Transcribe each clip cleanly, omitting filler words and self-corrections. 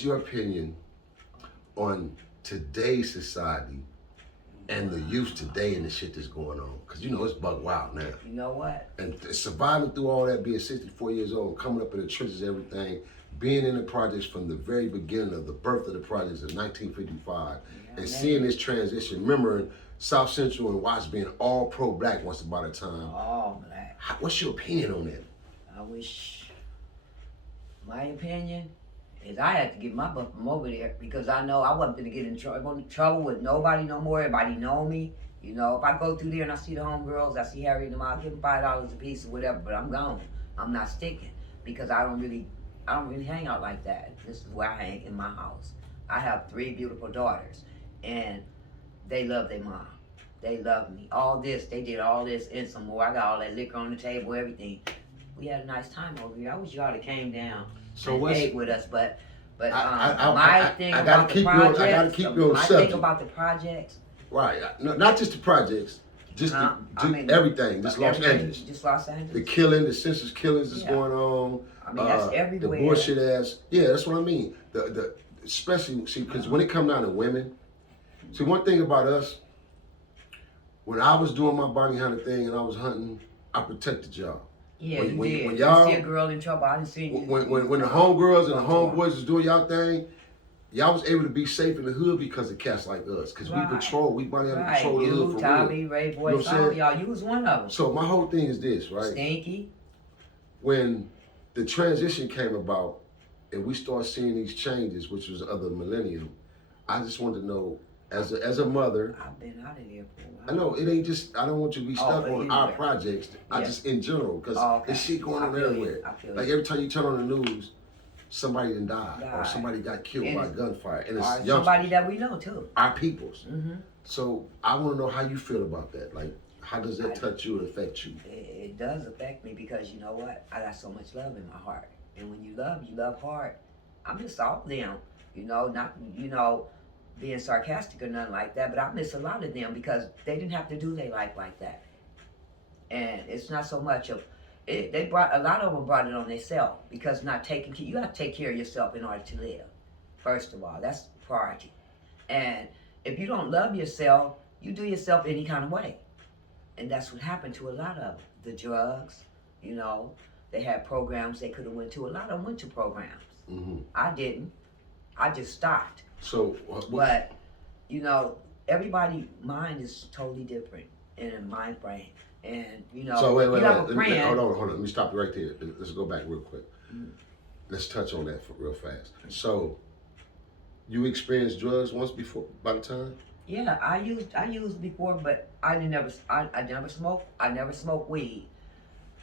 what's your opinion on today's society and the youth today and the shit that's going on? Because you know it's buck wild now. You know what? And surviving through all that, being 64 years old, coming up in the trenches, everything, being in the projects from the very beginning of the birth of the projects in 1955, and seeing this transition, remembering South Central and Watts being all pro-black once upon a time. All black. What's your opinion on that? I wish, my opinion is I had to get my butt from over there because I know I wasn't gonna get in trouble with nobody no more. Everybody know me. You know, if I go through there and I see the homegirls, I see Harry and them, I'll give them $5 a piece or whatever, but I'm gone. I'm not sticking because I don't really hang out like that. This is where I hang in my house. I have 3 beautiful daughters and they love their mom. They love me. All this, they did all this and some more. I got all that liquor on the table, everything. We had a nice time over here. I wish y'all had came down and ate with us, but my thing about the projects. Right, no, not just the projects, just everything. Just Los Angeles. Just Los Angeles. The killing, the senseless killings that's going on. I mean, that's everywhere. The bullshit ass. Yeah, that's what I mean. The especially, see, because when it come down to women, see, one thing about us, when I was doing my bounty hunter thing and I was hunting, I protected y'all. Yeah, when y'all see a girl in trouble, I didn't see you. When the homegirls and the homeboys was doing y'all thing, y'all was able to be safe in the hood because of cats like us. Because we bounty hunter patrol the hood for Tommy, real. Ray, boy, some of y'all, you was one of them. So my whole thing is this, right? Stinky. When the transition came about and we start seeing these changes, which was of the millennium, I just wanted to know, as a mother. I've been out of here for a while. I know, it ain't just, I don't want you to be stuck on our projects. I just, in general, because there's shit going on everywhere. Like every time you turn on the news, somebody done died. Or somebody got killed by gunfire. And it's somebody that we know too. Our peoples. So I want to know how you feel about that. Like, how does that touch you and affect you? It does affect me because you know what? I got so much love in my heart. And when you love hard. I miss all of them. You know, not, being sarcastic or nothing like that, but I miss a lot of them because they didn't have to do their life like that. And it's not so much of, a lot of them brought it on themselves because not taking care, you have to take care of yourself in order to live. First of all, that's priority. And if you don't love yourself, you do yourself any kind of way. And that's what happened to a lot of them. The drugs, they had programs they could have went to. A lot of them went to programs. I didn't. I just stopped. So, but everybody's mind is totally different in a mind frame, and So wait, hold on. Let me stop you right there. Let's go back real quick. Let's touch on that real fast. So, you experienced drugs once before, by the time? Yeah, I used before, but I never smoked. I never smoked weed.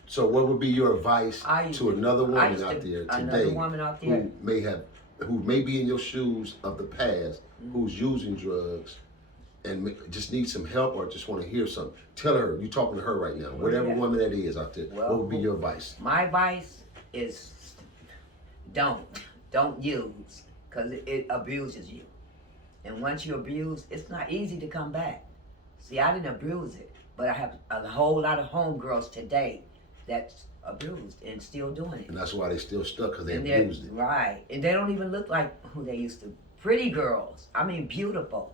So, what would be your advice to another woman out there today who may be in your shoes of the past, who's using drugs and just needs some help or just want to hear something? Tell her, you're talking to her right now, whatever woman that is out there, what would be your advice? My advice is don't use, because it abuses you. And once you abuse, it's not easy to come back. See, I didn't abuse it, but I have a whole lot of homegirls today that's abused and still doing it. And that's why they still stuck, because they abused it. Right. And they don't even look like who they used to. Pretty girls. I mean, beautiful.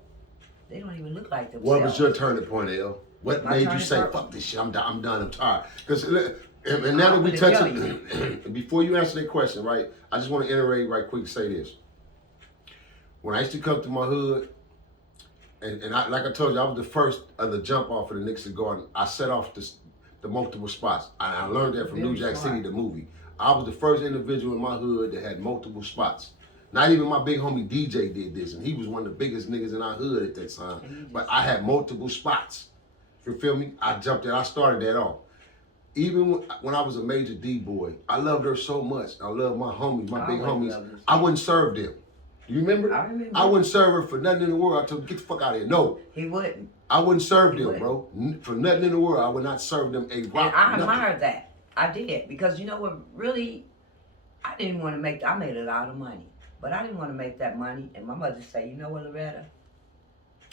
They don't even look like themselves. What was your turning point, El? What made you say, fuck this shit, I'm done, I'm tired? Because, and now that we touch it, before you answer that question, right, I just want to iterate right quick and say this. When I used to come to my hood, and like I told you, I was the first of the jump off of the Nixon Garden. I set off the multiple spots. I learned that from New Jack City, the movie. I was the first individual in my hood that had multiple spots. Not even my big homie DJ did this, and he was one of the biggest niggas in our hood at that time. But I had multiple spots. You feel me? I jumped in, I started that off. Even when I was a major D-boy, I loved her so much. I loved my homies, my big homies. I wouldn't serve them. You remember? I remember. I wouldn't serve her for nothing in the world. I told her, get the fuck out of here. No. He wouldn't. I wouldn't serve them, bro. For nothing in the world, I would not serve them a rock. And I admired that. I did. Because you know what, really, I didn't want to I made a lot of money. But I didn't want to make that money. And my mother said, you know what, Loretta?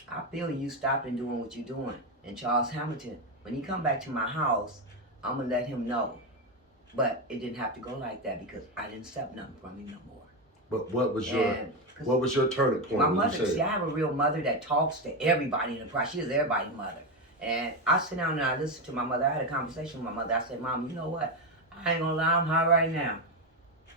I feel you stopping doing what you're doing. And Charles Hamilton, when he come back to my house, I'm going to let him know. But it didn't have to go like that because I didn't accept nothing from him no more. But what was your turning point? My when mother, you said see, I have a real mother that talks to everybody in the process. She is everybody's mother. And I sit down and I listen to my mother. I had a conversation with my mother. I said, Mom, you know what? I ain't gonna lie, I'm high right now.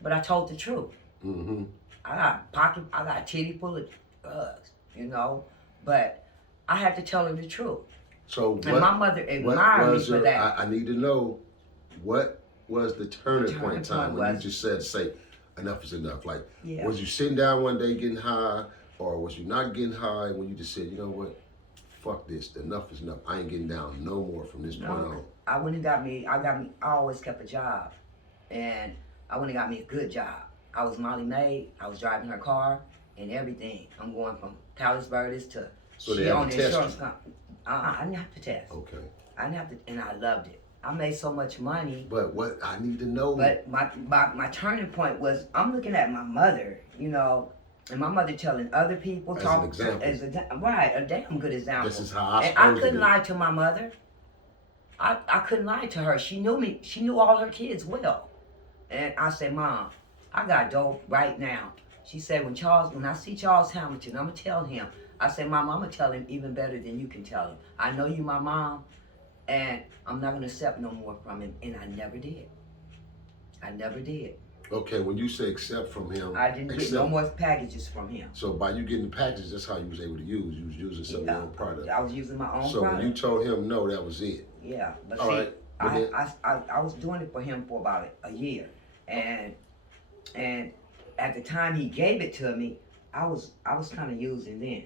But I told the truth. Mm-hmm. I got a titty full of drugs, you know. But I had to tell her the truth. So and my mother admired me for that. I need to know, what was the turning point in time when you just said, say, enough is enough? Like, was you sitting down one day getting high, or was you not getting high when you just said, you know what, fuck this, enough is enough. I ain't getting down no more from this point on. I went and got me, I always kept a job. And I went and got me a good job. I was Molly Maid, I was driving her car and everything. I'm going from Palos Verdes to, so they have to test you? I didn't have to test. Okay. I didn't have to, and I loved it. I made so much money. But what I need to know. But my turning point was, I'm looking at my mother, you know, and my mother telling other people, as an example. A damn good example. This is how and I couldn't lie to my mother. I couldn't lie to her. She knew me. She knew all her kids well. And I said, Mom, I got dope right now. She said, when I see Charles Hamilton, I'm gonna tell him. I said, Mom, I'm gonna tell him even better than you can tell him. I know you my mom, and I'm not gonna accept no more from him. And I never did. I never did. Okay, when you say accept from him, I didn't get no more packages from him. So by you getting the packages, that's how you was able to use. You was using some of your own product. I was using my own product. So when you told him no, that was it. Yeah, but all see, right. I was doing it for him for about a year, and at the time he gave it to me, I was kind of using then,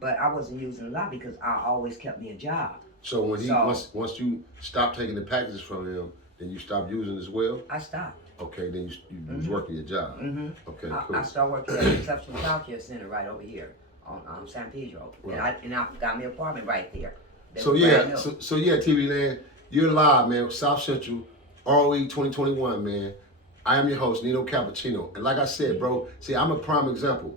but I wasn't using a lot because I always kept me a job. So when once you stopped taking the packages from him, then you stopped using as well? I stopped. Okay, then you was working your job. Mm-hmm. Okay, cool. I started working at the Exceptional Child Care Center right over here on San Pedro, right. and I got me an apartment right there. So yeah, TV Land, you're live, man, with South Central, R.O.E 2021, man. I am your host, Nino Cappuccino. And like I said, bro, see, I'm a prime example.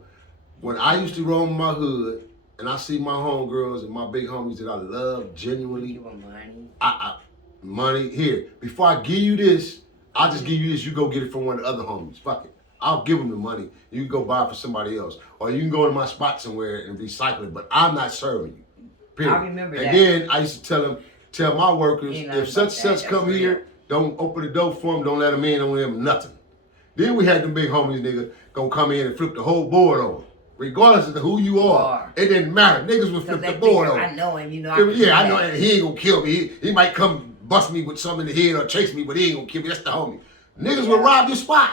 When I used to roam my hood, and I see my homegirls and my big homies that I love genuinely. You want money? Money, here. Before I give you this, I'll just give you this, you go get it from one of the other homies. Fuck it. I'll give them the money. You can go buy it for somebody else. Or you can go to my spot somewhere and recycle it, but I'm not serving you. Period. I remember that. And then I used to tell my workers, if such come here, don't open the door for them, don't let them in, don't let them nothing. Then we had them big homies, nigga, gonna come in and flip the whole board over. Regardless of who you are. It didn't matter. Niggas would flip the board over. I know him, you know. I know, and he ain't gonna kill me. He might come bust me with something in the head or chase me, but he ain't gonna kill me. That's the homie. Niggas will rob your spot.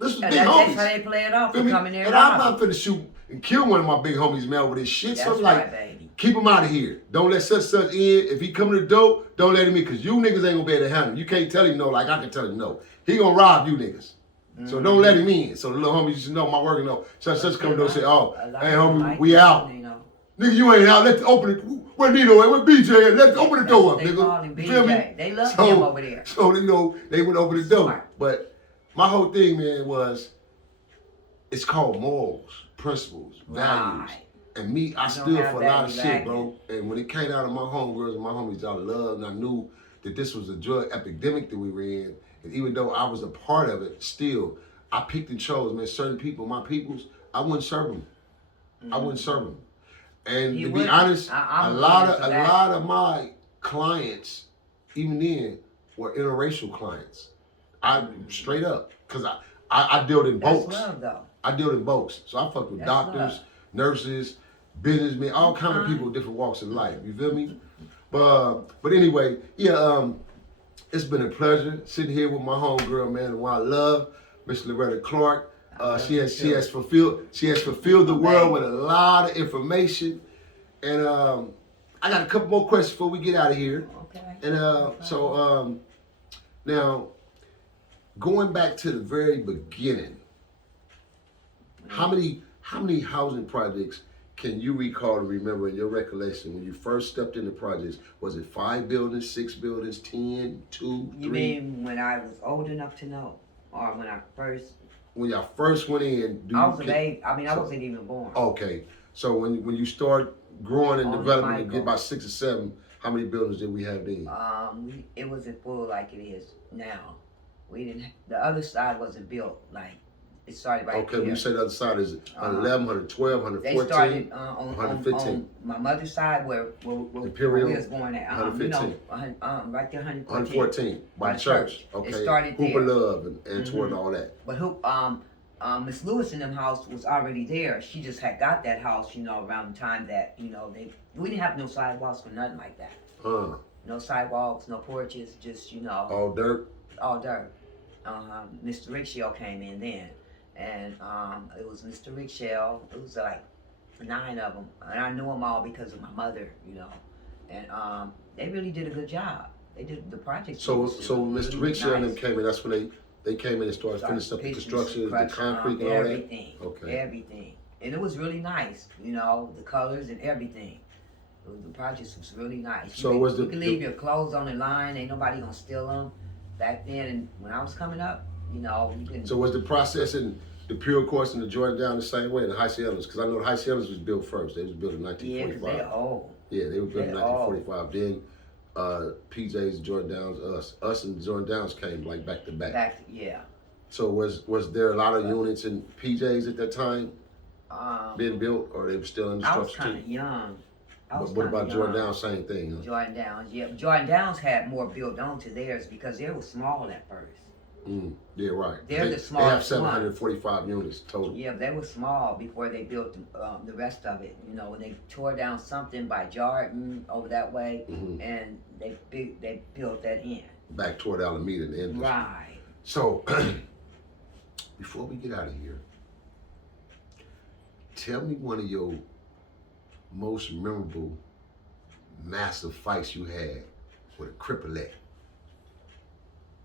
This is big homies. That's how they play it off. Coming there. And I'm not finna shoot and kill one of my big homies, man, over this shit. That's so I'm like, baby. Keep him out of here. Don't let such in. If he come to the door, don't let him in, because you niggas ain't gonna be able to handle him. You can't tell him no like I can tell him no. He gonna rob you niggas. So don't let him in. So the little homies used to know my work, know. Such come to the door and say, oh, hey homie, we out. Nigga, you ain't out. Let's open it. Where Nino at? Where BJ at? Let's open the door up, nigga. You feel me? They love him over there. So, you know, they would open the door. But my whole thing, man, was it's called morals, principles, values. And me, I stood for a lot of shit, bro. And when it came out of my homegirls and my homies I loved, and I knew that this was a drug epidemic that we were in, and even though I was a part of it, still, I picked and chose, man, certain people, my peoples, I wouldn't serve them. I wouldn't serve them. And to be honest, a lot of my clients, even then, were interracial clients. I straight up, because I dealt in boats. That's love, though. I dealt in boats. So I fucked with doctors, nurses, businessmen, all kind of people with different walks of life. You feel me? But anyway, yeah, it's been a pleasure sitting here with my homegirl, man, who I love, Miss Loretta Clark. She has fulfilled the world with a lot of information, and I got a couple more questions before we get out of here. Okay. And now going back to the very beginning, how many housing projects can you recall and remember in your recollection when you first stepped into projects? Was it 5 buildings, 6 buildings, 10, 2, 3? You mean when I was old enough to know, or when I first? When y'all first went in, I was a baby. I mean, I wasn't even born. Okay, so when you start growing and developing and get about 6 or 7, how many buildings did we have then? It wasn't full like it is now. We didn't. The other side wasn't built like It started right Okay, there. when you say the other side, is it 111, 112, 114? They started on 115. on my mother's side where Imperial, we was born at. 115. Right there, 114. 114 by the church. Okay. It started Hooper there. Love and toward all that. But Miss Lewis in them house was already there. She just had got that house, around the time that, we didn't have no sidewalks or nothing like that. No sidewalks, no porches, just, all dirt. All dirt. Mr. Rickshaw came in then. And it was Mr. Rickshaw. It was like 9 of them. And I knew them all because of my mother, And they really did a good job. They did the project. So when Mr. Rickshaw and them came in, that's when they came in and started finishing up the construction, the concrete and all everything, that? Okay. Everything. And it was really nice, the colors and everything. The project was really nice. So you can leave your clothes on the line. Ain't nobody gonna steal them. Back then, and when I was coming up, you can. So was the process in the Pure Course and the Jordan Down the same way in the High Sierras? Because I know the High Sierras was built first. They was built in 1945. Yeah, they're old. Yeah, they were built in 1945. Then PJs, Jordan Downs, us and Jordan Downs came like back to back. Yeah. So was there a lot of units in PJs at that time being built, or they were still in the I structure was kind of young. What about Jordan Downs? Same thing, huh? Jordan Downs, yeah. Jordan Downs had more built onto theirs because they were small at first. Yeah, right. They're the smallest. They have 745 units total. Yeah, they were small before they built the rest of it. When they tore down something by Jordan over that way, and they built that in. Back toward Alameda and the end. Right. So, before we get out of here, tell me one of your most memorable massive fights you had with a cripplet.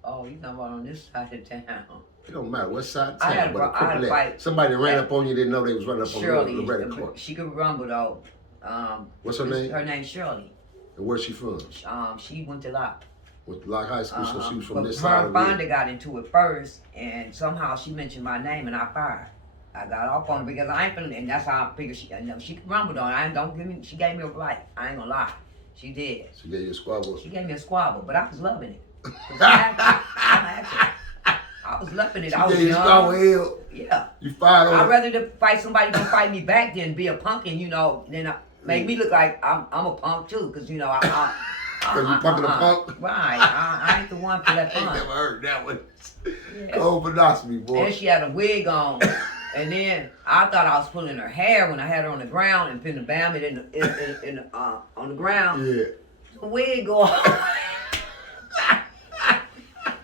Oh, you talking about on this side of town? It don't matter what side of I town, but a cripplet. Somebody ran up on you, didn't know they was running up Shirley, on the Loretta Court. she could rumble though. What's her name? Her name's Shirley. And where's she from? She went to Locke. With Locke High School, so she was from this her side and Fonda got into it first, and somehow she mentioned my name, and I fired. I got off on her because I ain't feeling, and that's how I figured she could rumble on. She gave me a right. I ain't gonna lie. She did. She gave you a squabble? She gave me a squabble, but I was loving it. I was loving it. I was young. Yeah. You fired on I'd rather to fight somebody gonna fight me back than be a punk and, then make me look like I'm a punk too, because, Because you punking a punk? Right. I ain't the one for that I punk. ain't never heard that one. Yeah. Cold philosophy, boy. And she had a wig on. And then I thought I was pulling her hair when I had her on the ground and pinning bam it on the ground. Yeah. The wig go on.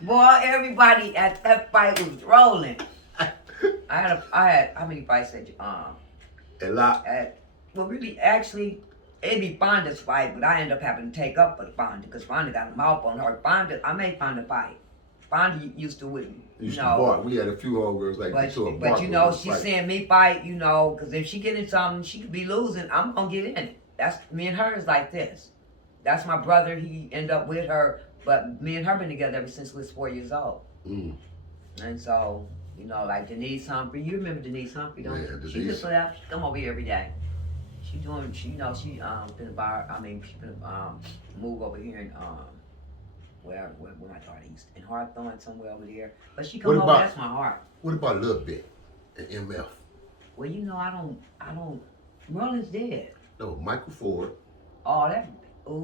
Boy, everybody at that fight was rolling. I had how many fights at A lot. Well, really, actually, it'd be Fonda's fight, but I ended up having to take up for the Fonda because Fonda got a mouth on her. I made Fonda fight. Fonda used to with me. Used to bark. We had a few homegirls like that too. But she's seeing me fight, because if she get in something, she could be losing. I'm gonna get in it. That's me and her is like this. That's my brother. He ended up with her, but me and her been together ever since we was 4 years old. And so, like Denise Humphrey. You remember Denise Humphrey, don't you? Denise. She just put out. She come over here every day. She finna move over here in where my daughter used in Hawthorne somewhere over there. But she come over. That's my heart. What about Lil Bit and MF? Well, I don't. Merlin's dead. No, Michael Ford. Oh,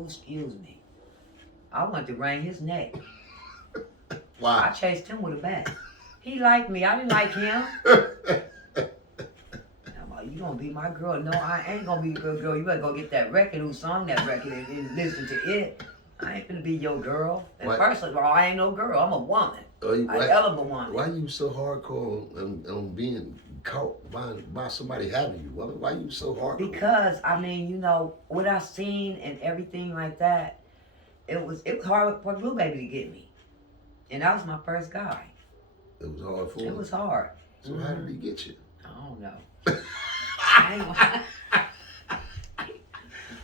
excuse me. I wanted to wring his neck. Why? I chased him with a bat. He liked me. I didn't like him. I'm like, you gonna be my girl? No, I ain't gonna be your girl. You better go get that record. Who sung that record and listen to it? I ain't gonna be your girl. And first of all, I ain't no girl. I'm a woman. A hell of a woman. Why you so hardcore on being caught by somebody having you? Why you so hardcore? Because what I seen and everything like that, it was hard for Blue Baby to get me, and that was my first guy. It was hard for him. It was hard. So how did he get you? I don't know.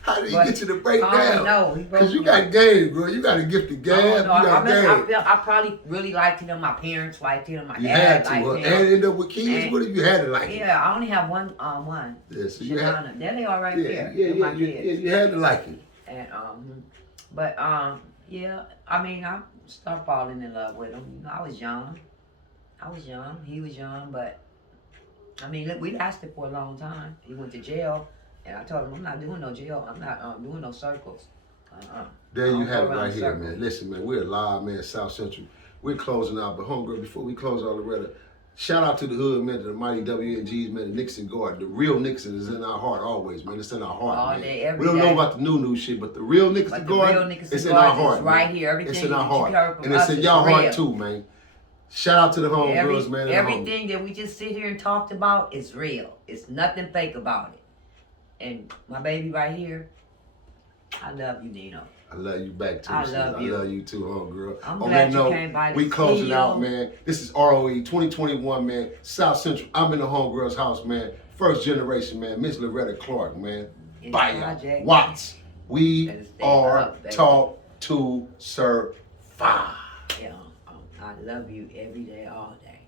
How did he get you to break down? I don't know. Because you got game, bro. You got a gifted gab. I probably really liked him. My parents liked him. My dad liked him. And end up with kids. What if you had to like him? Yeah, I only have one. Yeah, so you had. There they are right there. Yeah, you had to like him. And yeah. I started falling in love with him. I was young. I was young. He was young, but I mean, look, we lasted for a long time. He went to jail, and I told him, I'm not doing no jail. I'm not doing no circles. There you have it right here, circles. man. Listen, man, we're live, man, South Central. We're closing out, but homegirl, before we close out, Loretta, shout out to the hood, man, to the mighty WNGs, man, the Nixon Guard. The real Nixon is in our heart always, man. It's in our heart, All man. day, every we don't day. know about the new shit, but the real Nixon But Guard, the real Nixon it's in Guard our heart, is right man. here. Everything It's in our that you heart. heard from And it's us in is y'all heart real. too, man. Shout out to the homegirls, man. Everything that we just sit here and talked about is real. It's nothing fake about it. And my baby right here, I love you, Nino. I love you back too. I sis. love you. I love you too, homegirl. I'm On glad that you note, came by to we closing see out, you. man. This is R.O.E. 2021, man. South Central. I'm in the homegirl's house, man. First generation, man. Miss Loretta Clark, man. In Fire. Project. Watts. We Better stay are up, baby. taught to survive. Yeah, I love you every day, all day.